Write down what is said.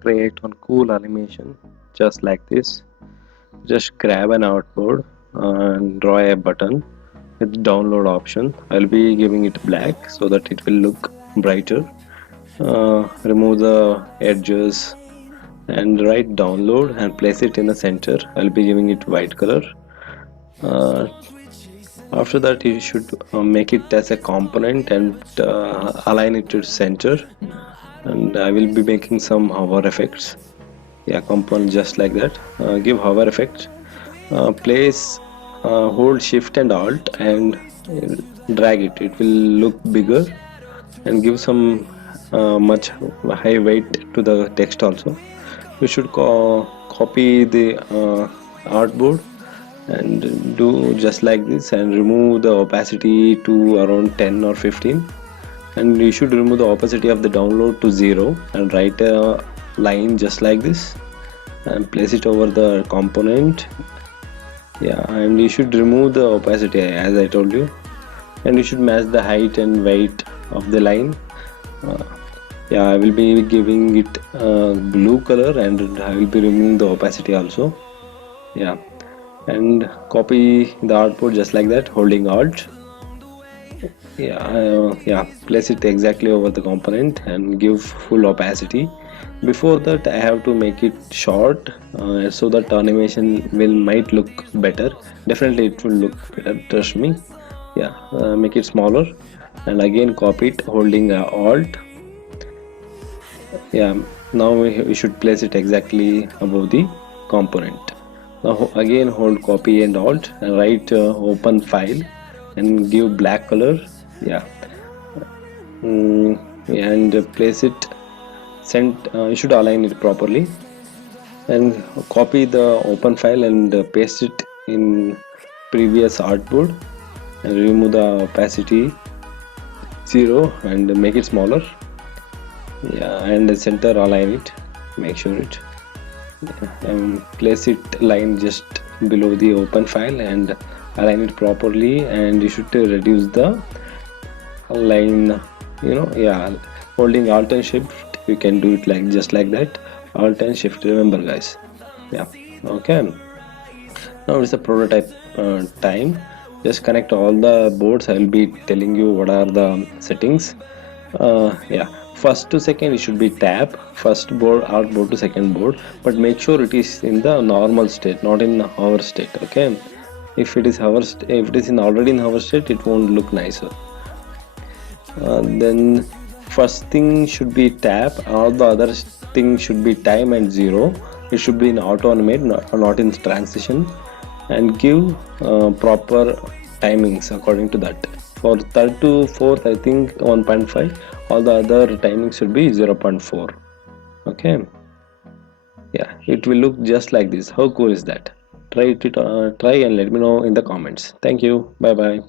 Create one cool animation just like this. Just grab an artboard and draw a button with download option. I'll be giving it black so that it will look brighter. Remove the edges and write download and place it in the center. I'll be giving it white color. Uh, After that, you should make it as a component and align it to center. And I will be making some hover effects. Yeah, component just like that. Give hover effect. Place, hold Shift and Alt and drag it. It will look bigger and give some much high weight to the text also. You should copy the artboard and do just like this and remove the opacity to around 10 or 15, and you should remove the opacity of the download to 0 and write a line just like this and place it over the component. Yeah, and you should remove the opacity as I told you, and you should match the height and weight of the line. uh, yeah, I will be giving it blue color and I will be removing the opacity also. Yeah, and copy the output just like that holding alt. Yeah, yeah, place it exactly over the component and give full opacity. Before that I have to make it short so that animation will might look better. Definitely it will look better, trust me. Yeah, make it smaller and again copy it holding alt. Yeah, now we should place it exactly above the component. Now again hold copy and alt and write open file and give black color. Yeah, and place it sent. You should align it properly and copy the open file and paste it in previous artboard and remove the opacity 0 and make it smaller. Yeah, and center align it, make sure it, and place it line just below the open file and align it properly, and you should reduce the line, yeah, holding alt and shift you can do it like just like that. Alt and shift, remember guys. Yeah, okay. Now it's the prototype time. Just connect all the boards. I will be telling you what are the settings. Yeah, first to second it should be tab, first board outboard to second board, but make sure it is in the normal state, not in hover state. Okay, if it is if it is in already in hover state, it won't look nicer. Then first thing should be tab, all the other things should be time and 0. It should be in auto animate, not in transition, and give proper timings according to that. For third to fourth I think 1.5, all the other timings should be 0.4. Okay, yeah, it will look just like this. How cool is that? Try it, try and let me know in the comments. Thank you, bye bye.